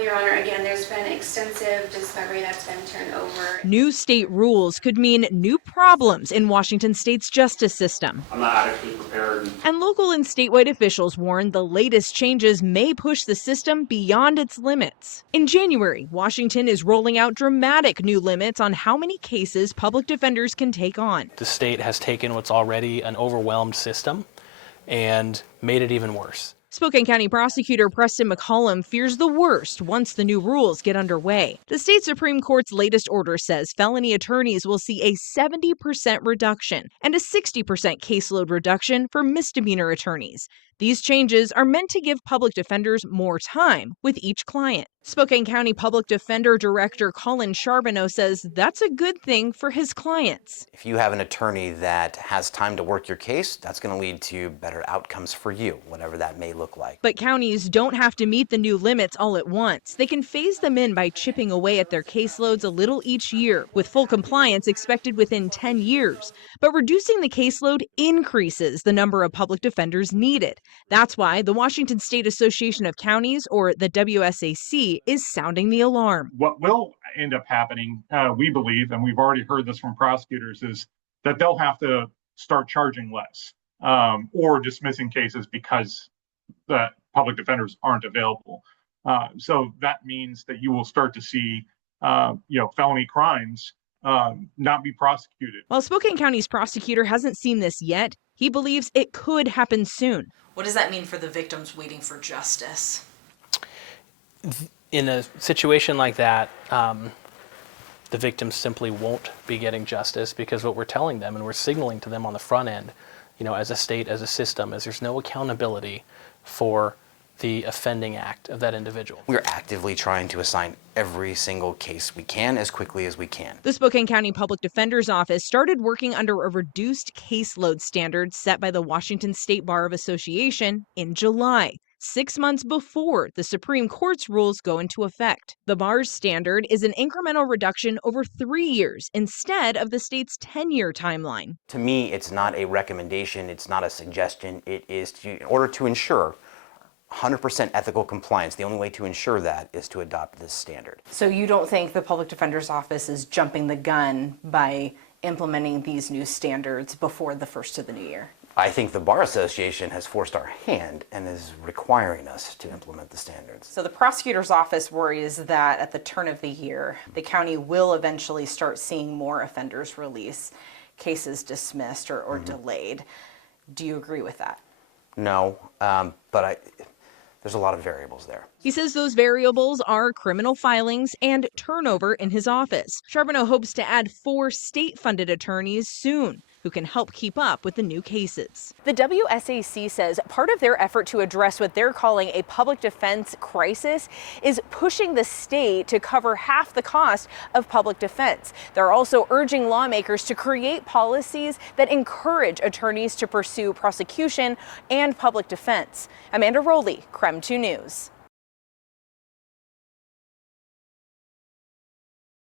Well, Your Honor, again, there's been extensive discovery that's been turned over. New state rules could mean new problems in Washington state's justice system. I'm not adequately prepared. And local and statewide officials warn the latest changes may push the system beyond its limits. In January, Washington is rolling out dramatic new limits on how many cases public defenders can take on. The state has taken what's already an overwhelmed system and made it even worse. Spokane County prosecutor Preston McCollum fears the worst once the new rules get underway. The state Supreme Court's latest order says felony attorneys will see a 70% reduction and a 60% caseload reduction for misdemeanor attorneys. These changes are meant to give public defenders more time with each client. Spokane County Public Defender Director Colin Charbonneau says that's a good thing for his clients. If you have an attorney that has time to work your case, that's going to lead to better outcomes for you, whatever that may look like. But counties don't have to meet the new limits all at once. They can phase them in by chipping away at their caseloads a little each year, with full compliance expected within 10 years. But reducing the caseload increases the number of public defenders needed. That's why the Washington State Association of Counties, or the WSAC, is sounding the alarm. What will end up happening, we believe, and we've already heard this from prosecutors, is that they'll have to start charging less or dismissing cases because the public defenders aren't available. So that means that you will start to see, felony crimes not be prosecuted. While Spokane County's prosecutor hasn't seen this yet, he believes it could happen soon. What does that mean for the victims waiting for justice? In a situation like that, the victims simply won't be getting justice because what we're telling them and we're signaling to them on the front end, as a state, as a system, is there's no accountability for the offending act of that individual. We're actively trying to assign every single case we can as quickly as we can. The Spokane County Public Defender's Office started working under a reduced caseload standard set by the Washington State Bar of Association in July, 6 months before the Supreme Court's rules go into effect. The bar's standard is an incremental reduction over 3 years instead of the state's 10-year timeline. To me, it's not a recommendation, it's not a suggestion. It is in order to ensure 100% ethical compliance. The only way to ensure that is to adopt this standard. So you don't think the Public Defender's Office is jumping the gun by implementing these new standards before the first of the new year? I think the Bar Association has forced our hand and is requiring us to implement the standards. So the prosecutor's office worries that at the turn of the year, the county will eventually start seeing more offenders release, cases dismissed or delayed. Do you agree with that? No, but there's a lot of variables there. He says those variables are criminal filings and turnover in his office. Charbonneau hopes to add 4 state-funded attorneys soon who can help keep up with the new cases. The WSAC says part of their effort to address what they're calling a public defense crisis is pushing the state to cover half the cost of public defense. They're also urging lawmakers to create policies that encourage attorneys to pursue prosecution and public defense. Amanda Rowley, KREM 2 News.